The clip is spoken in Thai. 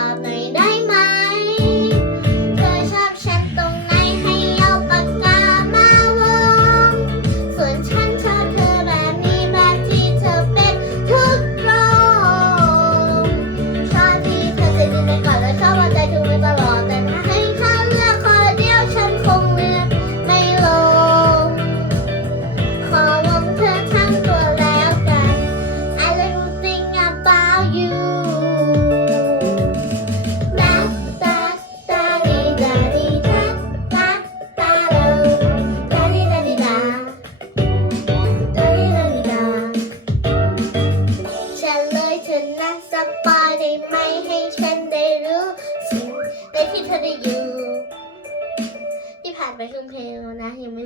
вами. ธอได้อยู่ที่ผ่านไปคือเพลงแล้วนะยังไม่